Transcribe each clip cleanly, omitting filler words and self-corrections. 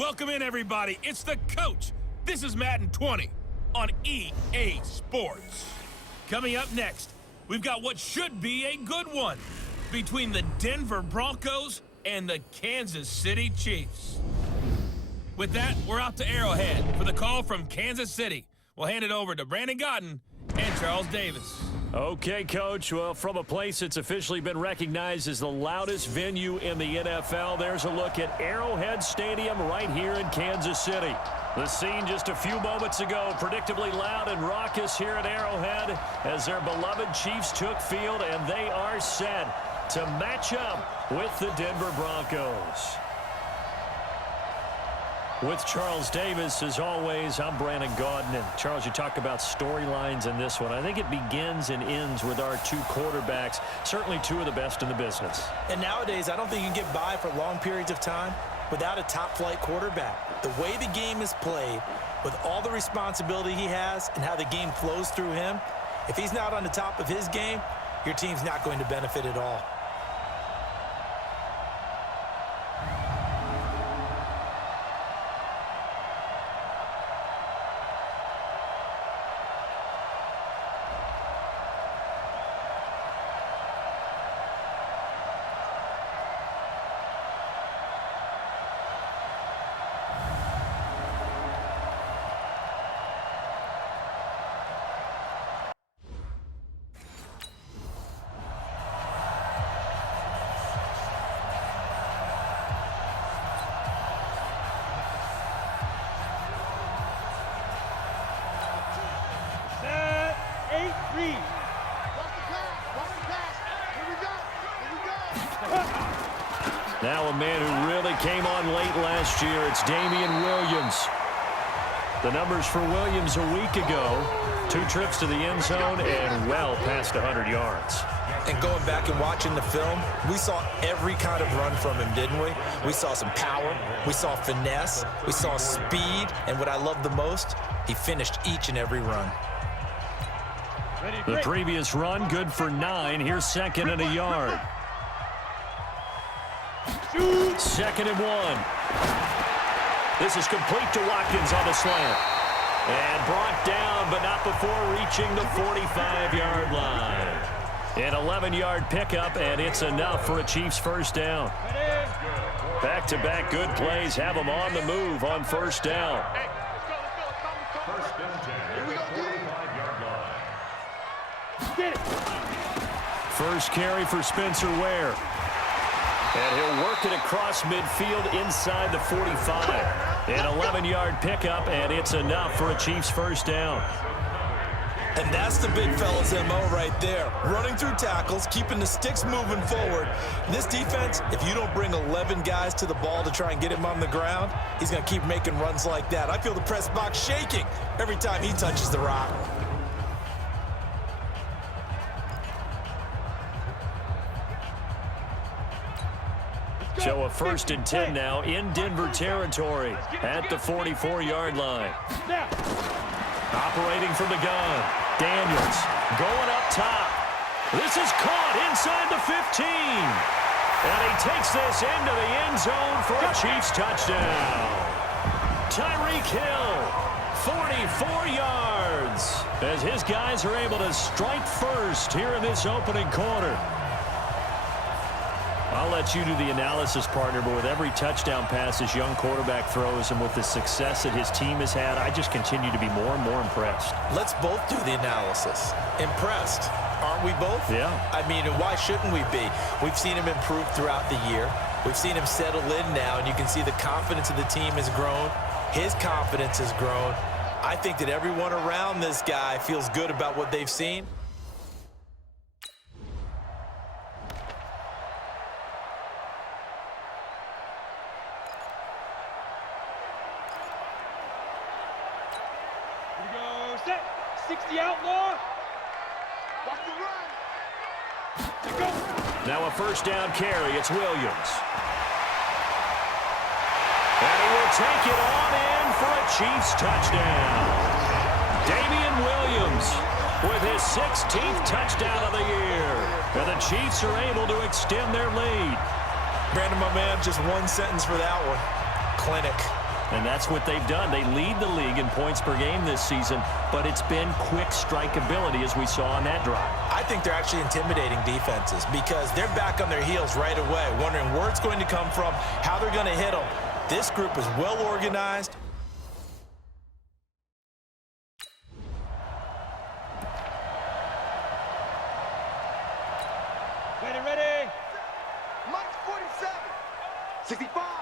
Welcome in, everybody. It's the coach. This is Madden 20 on EA Sports. Coming up next, we've got what should be a good one between the Denver Broncos and the Kansas City Chiefs. With that, we're out to Arrowhead for the call from Kansas City. We'll hand it over to Brandon Godden and Charles Davis. Okay, Coach. Well, from a place that's officially been recognized as the loudest venue in the NFL, there's a look at Arrowhead Stadium right here in Kansas City. The scene just a few moments ago, predictably loud and raucous here at Arrowhead as their beloved Chiefs took field, and they are set to match up with the Denver Broncos. With Charles Davis, as always, I'm Brandon Godden. And Charles, you talk about storylines in this one. I think it begins and ends with our two quarterbacks, certainly two of the best in the business. And nowadays, I don't think you can get by for long periods of time without a top-flight quarterback. The way the game is played, with all the responsibility he has and how the game flows through him, if he's not on the top of his game, your team's not going to benefit at all. Now a man who really came on late last year, it's Damian Williams. The numbers for Williams a week ago, 2 trips to the end zone and well past 100 yards. And going back and watching the film, we saw every kind of run from him, didn't we? We saw some power, we saw finesse, we saw speed, and what I love the most, he finished each and every run. The previous run, good for 9. Here's second and a yard. Second and 1. This is complete to Watkins on the slant. And brought down, but not before reaching the 45-yard line. An 11-yard pickup, and it's enough for a Chiefs first down. Back-to-back good plays have them on the move on first down. First and 10. 45-yard line. First carry for Spencer Ware. And he'll work it across midfield inside the 45. An 11-yard pickup, and it's enough for a Chiefs first down. And that's the big fella's MO right there. Running through tackles, keeping the sticks moving forward. This defense, if you don't bring 11 guys to the ball to try and get him on the ground, he's going to keep making runs like that. I feel the press box shaking every time he touches the rock. So a first and 10 now in Denver territory at the 44-yard line. Operating from the gun. Daniels going up top. This is caught inside the 15. And he takes this into the end zone for a Chiefs touchdown. Tyreek Hill, 44 yards, as his guys are able to strike first here in this opening quarter. I'll let you do the analysis, partner, but with every touchdown pass this young quarterback throws and with the success that his team has had, I just continue to be more and more impressed. Let's both do the analysis. Impressed, aren't we both? Yeah. I mean, why shouldn't we be? We've seen him improve throughout the year. We've seen him settle in now, and you can see the confidence of the team has grown. His confidence has grown. I think that everyone around this guy feels good about what they've seen. Set. 60 outlaw. Watch the run. Now a first down carry. It's Williams. And he will take it on in for a Chiefs touchdown. Damian Williams with his 16th touchdown of the year. And the Chiefs are able to extend their lead. Brandon, my man, just one sentence for that one. Clinic. And that's what they've done. They lead the league in points per game this season, but it's been quick strike ability as we saw on that drive. I think they're actually intimidating defenses because they're back on their heels right away, wondering where it's going to come from, how they're going to hit them. This group is well organized. Ready. Mike 47. 65.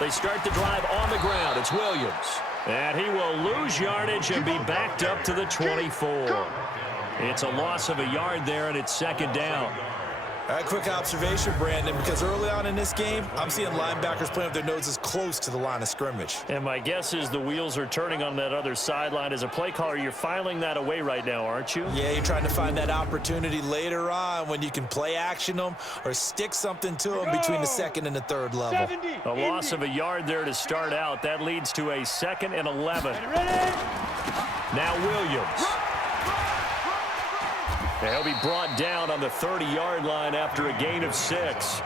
They start the drive on the ground. It's Williams. And he will lose yardage and be backed up to the 24. It's a loss of a yard there, and it's second down. All right, quick observation, Brandon, because early on in this game, I'm seeing linebackers playing with their noses close to the line of scrimmage. And my guess is the wheels are turning on that other sideline. As a play caller, you're filing that away right now, aren't you? Yeah, you're trying to find that opportunity later on when you can play action them or stick something to them between the second and the third level. 70. A loss of a yard there to start out. That leads to a 2nd and 11. Ready. Now Williams. And he'll be brought down on the 30-yard line after a gain of 6.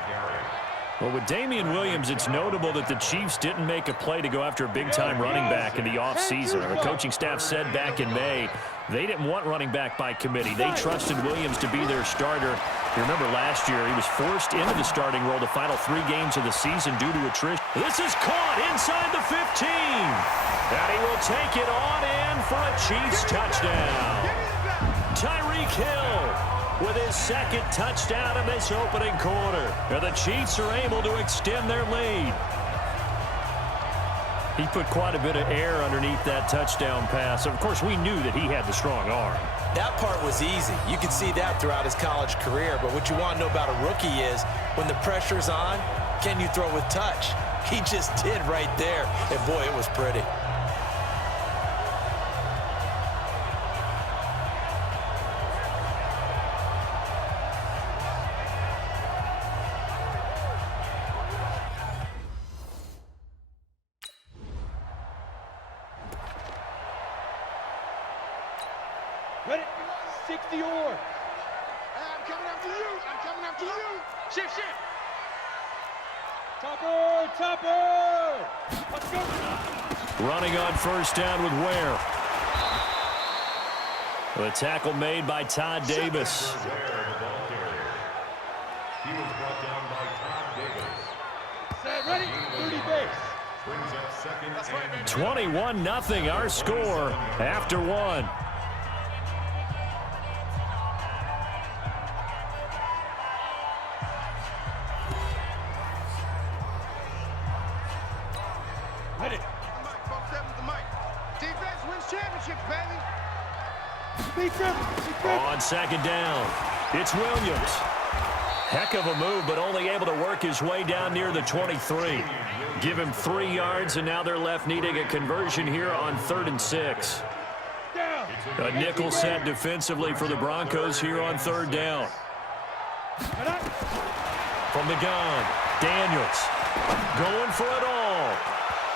Well, with Damian Williams, it's notable that the Chiefs didn't make a play to go after a big-time running back in the offseason. The coaching staff said back in May they didn't want running back by committee. They trusted Williams to be their starter. You remember last year he was forced into the starting role the final 3 games of the season due to attrition. This is caught inside the 15. And he will take it on in for a Chiefs touchdown. Tyreek Hill with his 2nd touchdown in this opening quarter. And the Chiefs are able to extend their lead. He put quite a bit of air underneath that touchdown pass. Of course, we knew that he had the strong arm. That part was easy. You could see that throughout his college career. But what you want to know about a rookie is when the pressure's on, can you throw with touch? He just did right there. And, boy, it was pretty. Ready. 60 or. I'm coming after you. Shift. Topper. Let's go. Running on first down with Ware. The tackle made by Todd Davis. He was brought down by Todd Davis. Set. Ready. 30 base. Brings up 2nd and 21-0 our score after 1. Ready. Mike 47 the mic. Defense wins championships, baby. Speed grip. On 2nd down, it's Williams. Heck of a move, but only able to work his way down near the 23. Give him 3 yards, and now they're left needing a conversion here on 3rd and 6. Down. A nickel set defensively for the Broncos here on 3rd down. From the gun, Daniels going for it all.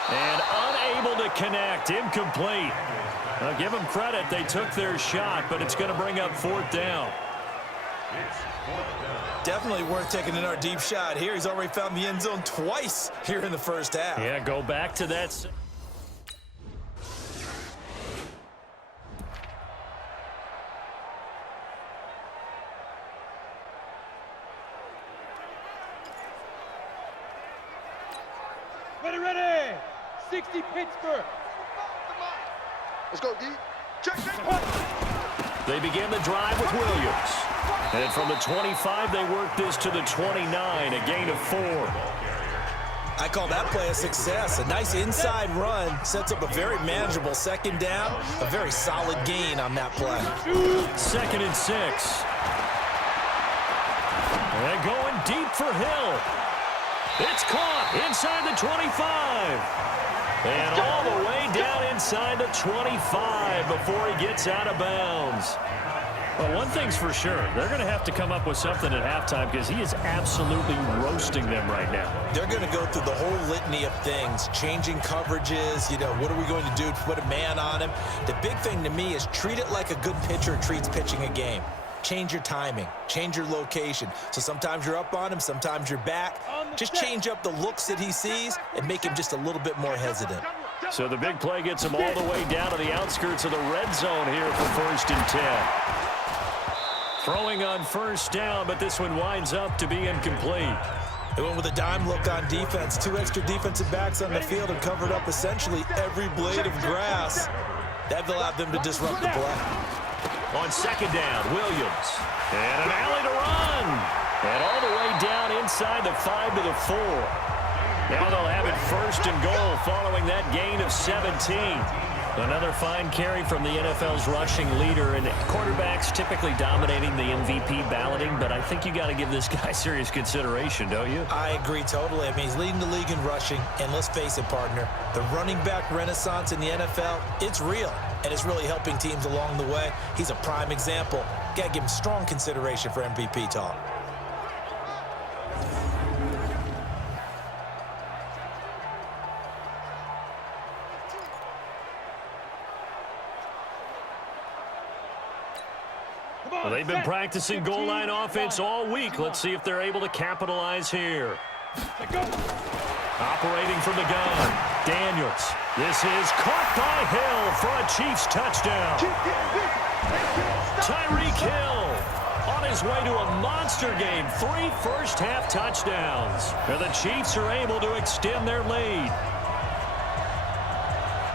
And unable to connect, incomplete. I'll give them credit, they took their shot, but it's going to bring up 4th down. Definitely worth taking another deep shot here. He's already found the end zone twice here in the first half. Yeah, go back to that. Ready. 60 Pittsburgh. Let's go, D. Check. They begin the drive with Williams. And from the 25, they work this to the 29, a gain of 4. I call that play a success. A nice inside run sets up a very manageable 2nd down. A very solid gain on that play. 2nd and 6. And going deep for Hill. It's caught inside the 25. And all the way down inside the 25 before he gets out of bounds. Well, one thing's for sure. They're going to have to come up with something at halftime because he is absolutely roasting them right now. They're going to go through the whole litany of things, changing coverages, what are we going to do to put a man on him? The big thing to me is treat it like a good pitcher treats pitching a game. change your timing, change your location. So sometimes you're up on him, sometimes you're back. Just change up the looks that he sees and make him just a little bit more hesitant. So the big play gets him all the way down to the outskirts of the red zone here for 1st and 10. Throwing on 1st down, but this one winds up to be incomplete. They went with a dime look on defense. 2 extra defensive backs on the field and covered up essentially every blade of grass. That allowed them to disrupt the play. On 2nd down, Williams. And an alley to run. And all the way down inside the 5 to the 4. Now they'll have it 1st and goal following that gain of 17. Another fine carry from the NFL's rushing leader, and quarterbacks typically dominating the MVP balloting, but I think you got to give this guy serious consideration, don't you? I agree totally. I mean, he's leading the league in rushing, and let's face it, partner, the running back renaissance in the NFL, it's real, and it's really helping teams along the way. He's a prime example. Got to give him strong consideration for MVP talk. Well, they've been practicing goal line offense all week. Let's see if they're able to capitalize here. Operating from the gun, Daniels. This is caught by Hill for a Chiefs touchdown. Tyreek Hill on his way to a monster game. 3 first-half touchdowns. And the Chiefs are able to extend their lead.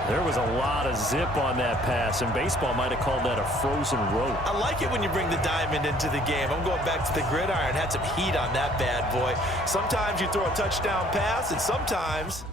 There was a lot of zip on that pass, and baseball might have called that a frozen rope. I like it when you bring the diamond into the game. I'm going back to the gridiron. Had some heat on that bad boy. Sometimes you throw a touchdown pass, and sometimes...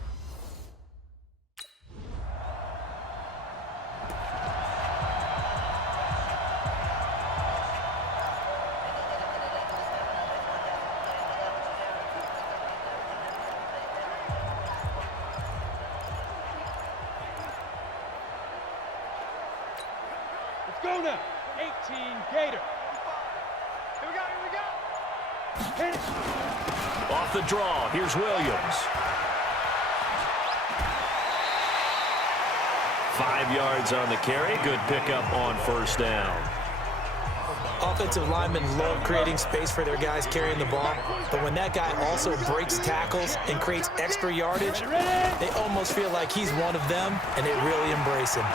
Go now. 18 Gator. Here we go. Hit it. Off the draw, here's Williams. 5 yards on the carry. Good pickup on 1st down. Offensive linemen love creating space for their guys carrying the ball, but when that guy also breaks tackles and creates extra yardage, they almost feel like he's one of them, and they really embrace him.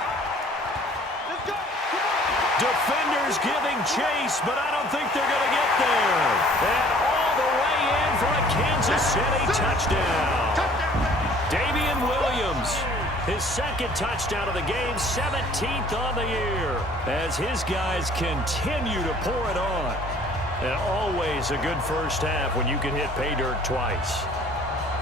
Defenders giving chase, but I don't think they're going to get there. And all the way in for a Kansas City touchdown. Damian Williams, his 2nd touchdown of the game, 17th on the year, as his guys continue to pour it on. And always a good first half when you can hit pay dirt twice.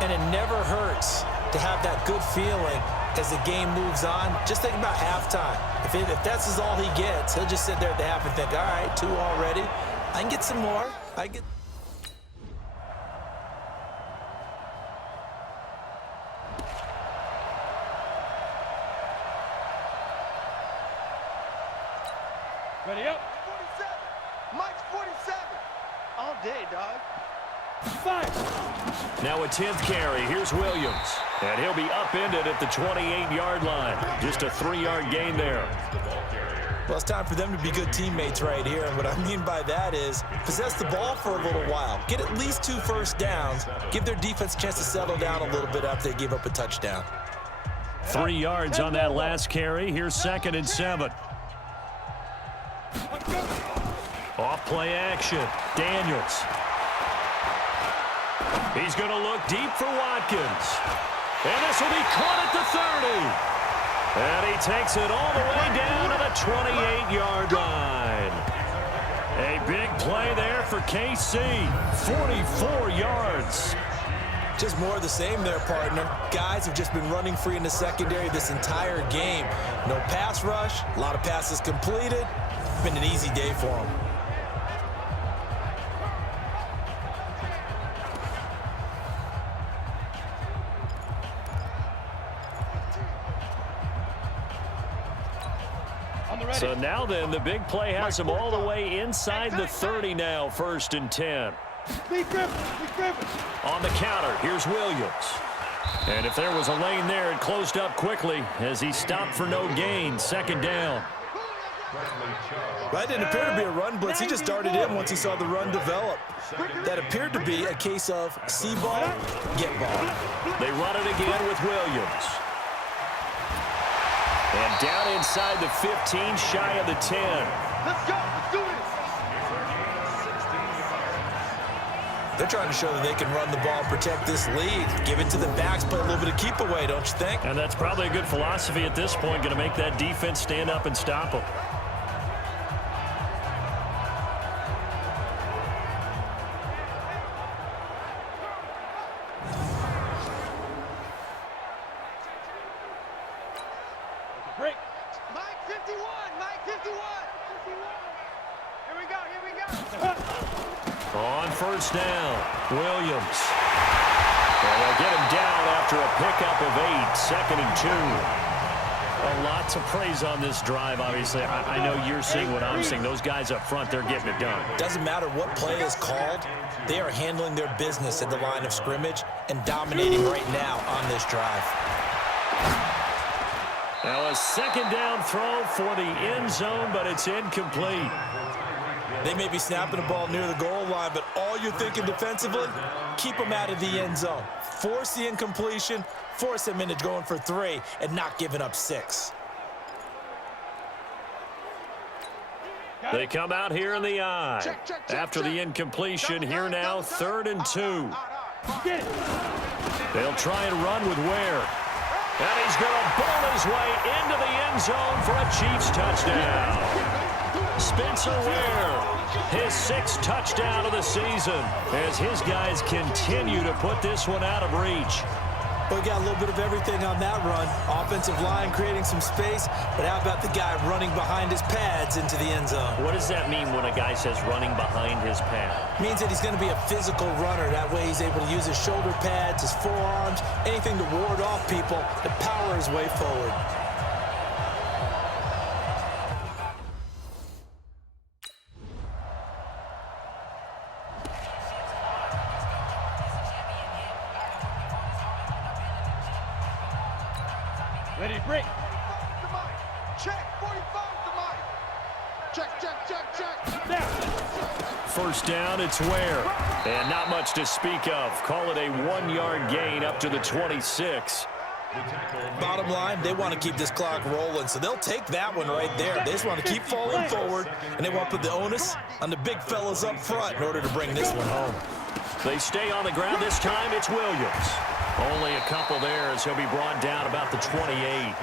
And it never hurts to have that good feeling as the game moves on. Just think about halftime. If that's all he gets, he'll just sit there at the half and think, all right, 2 already. I can get some more. Ready up. 47. Mike's 47. All day, dog. 5. Now a 10th carry. Here's Williams. And he'll be upended at the 28-yard line. Just a 3-yard gain there. Well, it's time for them to be good teammates right here. And what I mean by that is possess the ball for a little while. Get at least 2 first downs. Give their defense a chance to settle down a little bit after they give up a touchdown. 3 yards on that last carry. Here's 2nd and 7. Off play action. Daniels. He's going to look deep for Watkins. And this will be caught at the 30. And he takes it all the way down to the 28-yard line. A big play there for KC. 44 yards. Just more of the same there, partner. Guys have just been running free in the secondary this entire game. No pass rush, a lot of passes completed. It's been an easy day for them. So now then, the big play has him all the way inside the 30 now, 1st and 10. On the counter, here's Williams. And if there was a lane there, it closed up quickly as he stopped for no gain. 2nd down. That didn't appear to be a run blitz. He just darted in once he saw the run develop. That appeared to be a case of see ball, get ball. They run it again with Williams. And down inside the 15, shy of the 10. Let's go. Let's do this. They're trying to show that they can run the ball, protect this lead. Give it to the backs, play a little bit of keep away, don't you think? And that's probably a good philosophy at this point, going to make that defense stand up and stop them. Break. Mike 51. Mike 51. Here we go. Here we go. On first down, Williams. And they'll get him down after a pickup of 8, 2nd and 2. A lot to praise on this drive, obviously. I know you're seeing what I'm seeing. Those guys up front, they're getting it done. Doesn't matter what play is called. They are handling their business at the line of scrimmage and dominating right now on this drive. Now a 2nd down throw for the end zone, but it's incomplete. They may be snapping the ball near the goal line, but all you're thinking defensively, keep them out of the end zone. Force the incompletion, force them into going for 3, and not giving up 6. They come out here in the eye. After the incompletion, here now, 3rd and 2. They'll try and run with Ware. And he's going to ball his way into the end zone for a Chiefs touchdown. Spencer Ware, his 6th touchdown of the season, as his guys continue to put this one out of reach. We got a little bit of everything on that run. Offensive line creating some space, but how about the guy running behind his pads into the end zone? What does that mean when a guy says running behind his pad? Means that he's going to be a physical runner. That way he's able to use his shoulder pads, his forearms, anything to ward off people to power his way forward. Ready to break. Check. 45 to Mike. Check. Now. First down, it's Ware. And not much to speak of. Call it a 1-yard gain up to the 26. Bottom line, they want to keep this clock rolling, so they'll take that one right there. They just want to keep falling forward, and they want to put the onus on the big fellas up front in order to bring this one home. They stay on the ground. This time it's Williams. Only a couple there as he'll be brought down about the 28.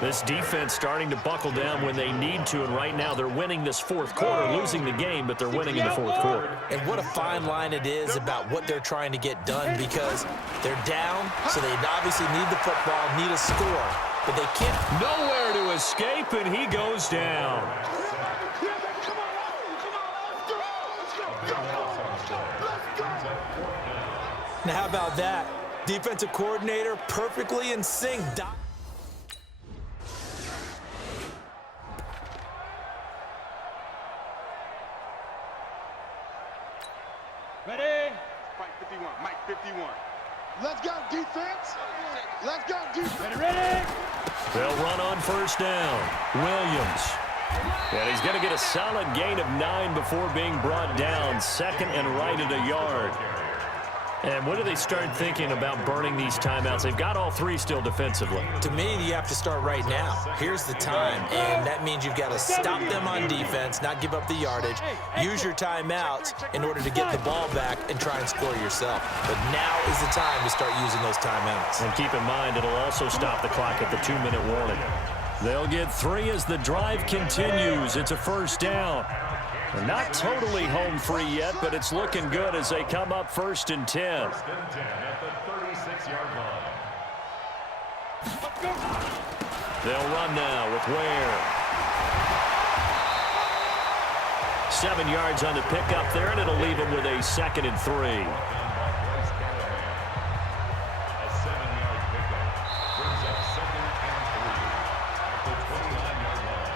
This defense starting to buckle down when they need to, and right now they're winning this 4th quarter, losing the game, but they're winning in the 4th quarter. And what a fine line it is about what they're trying to get done, because they're down, so they obviously need the football, need a score, but they can't. Nowhere to escape, and he goes down. Now how about that? Defensive coordinator perfectly in sync. Ready. Mike 51. Mike 51. Let's go, defense. Let's go, defense. Ready. They'll run on first down. Williams. And he's going to get a solid gain of 9 before being brought down. 2nd and right at a yard. And when do they start thinking about burning these timeouts? They've got all 3 still defensively. To me, you have to start right now. Here's the time, and that means you've got to stop them on defense, not give up the yardage, use your timeouts in order to get the ball back and try and score yourself. But now is the time to start using those timeouts. And keep in mind, it'll also stop the clock at the 2-minute warning. They'll get 3 as the drive continues. It's a first down. They're not totally home free yet, but it's looking good as they come up 1st and 10. At the 36-yard line. They'll run now with Ware. 7 yards on the pickup there, and it'll leave them with a 2nd and 3.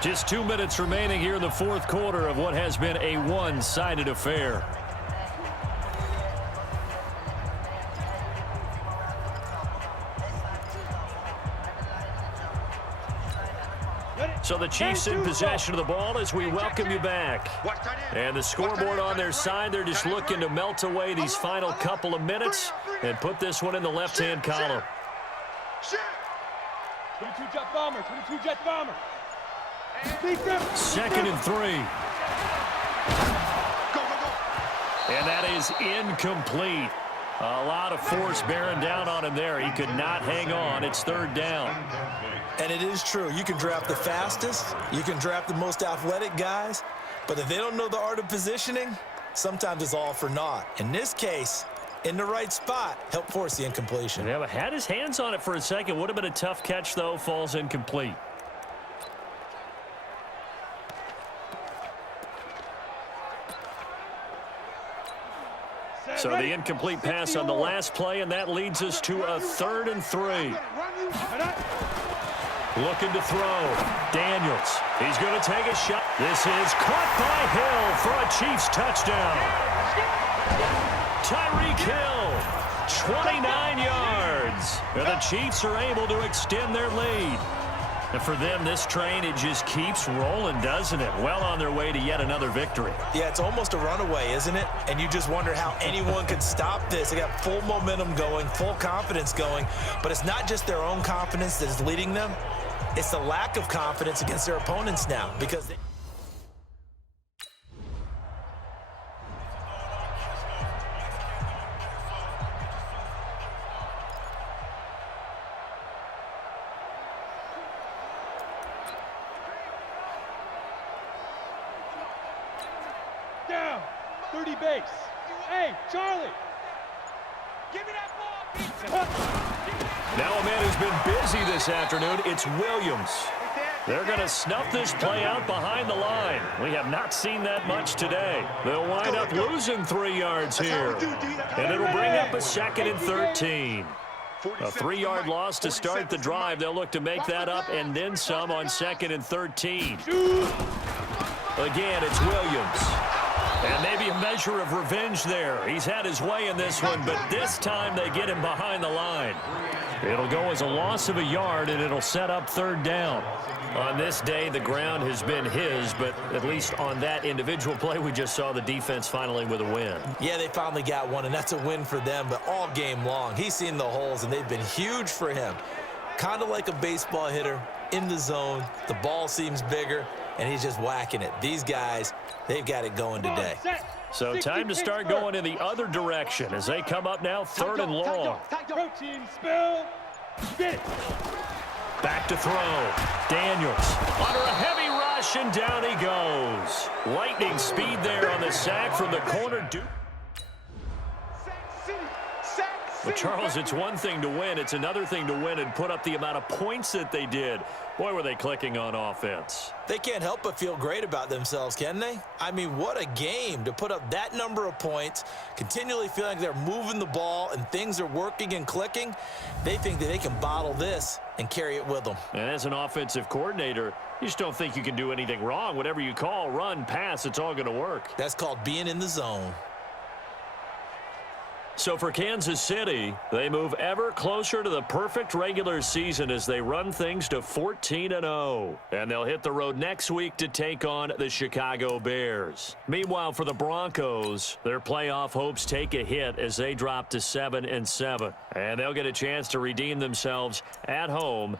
Just 2 minutes remaining here in the 4th quarter of what has been a one-sided affair. Ready. So the Chiefs in possession of the ball as we welcome you back. And the scoreboard on their side, they're just looking to melt away these final couple of minutes and put this one in the left-hand column. 22 jet bomber, 22 jet bomber. 2nd and 3. And that is incomplete. A lot of force bearing down on him there. He could not hang on. It's 3rd down. And it is true. You can draft the fastest. You can draft the most athletic guys. But if they don't know the art of positioning, sometimes it's all for naught. In this case, in the right spot, help force the incompletion. Yeah, but had his hands on it for a second. Would have been a tough catch, though. Falls incomplete. So the incomplete pass on the last play, and that leads us to a 3rd and 3. Looking to throw. Daniels. He's going to take a shot. This is caught by Hill for a Chiefs touchdown. Tyreek Hill, 29 yards. And the Chiefs are able to extend their lead. And for them, this train, it just keeps rolling, doesn't it? Well on their way to yet another victory. Yeah, it's almost a runaway, isn't it? And you just wonder how anyone could stop this. They got full momentum going, full confidence going. But it's not just their own confidence that is leading them. It's the lack of confidence against their opponents now because they... Down. 30 base. Hey, Charlie. Give me that ball. Now a man who's been busy this afternoon, it's Williams. They're going to snuff this play out behind the line. We have not seen that much today. They'll wind up losing 3 yards here. And it'll bring up a 2nd and 13. A 3-yard loss to start the drive. They'll look to make that up and then some on 2nd and 13. Again, it's Williams. And maybe a measure of revenge there. He's had his way in this one, but this time they get him behind the line. It'll go as a loss of a yard, and it'll set up 3rd down. On this day, the ground has been his, but at least on that individual play, we just saw the defense finally with a win. Yeah, they finally got one, and that's a win for them, but all game long, he's seen the holes, and they've been huge for him. Kind of like a baseball hitter in the zone. The ball seems bigger, and he's just whacking it. These guys, they've got it going today. So time to start going in the other direction as they come up now 3rd and long. Protein spill. Get it. Back to throw. Daniels under a heavy rush, and down he goes. Lightning speed there on the sack from the corner. But Charles, it's one thing to win. It's another thing to win and put up the amount of points that they did. Boy, were they clicking on offense. They can't help but feel great about themselves, can they? I mean, what a game to put up that number of points, continually feeling like they're moving the ball and things are working and clicking. They think that they can bottle this and carry it with them. And as an offensive coordinator, you just don't think you can do anything wrong. Whatever you call, run, pass, it's all going to work. That's called being in the zone. So for Kansas City, they move ever closer to the perfect regular season as they run things to 14-0. And they'll hit the road next week to take on the Chicago Bears. Meanwhile, for the Broncos, their playoff hopes take a hit as they drop to 7-7. And they'll get a chance to redeem themselves at home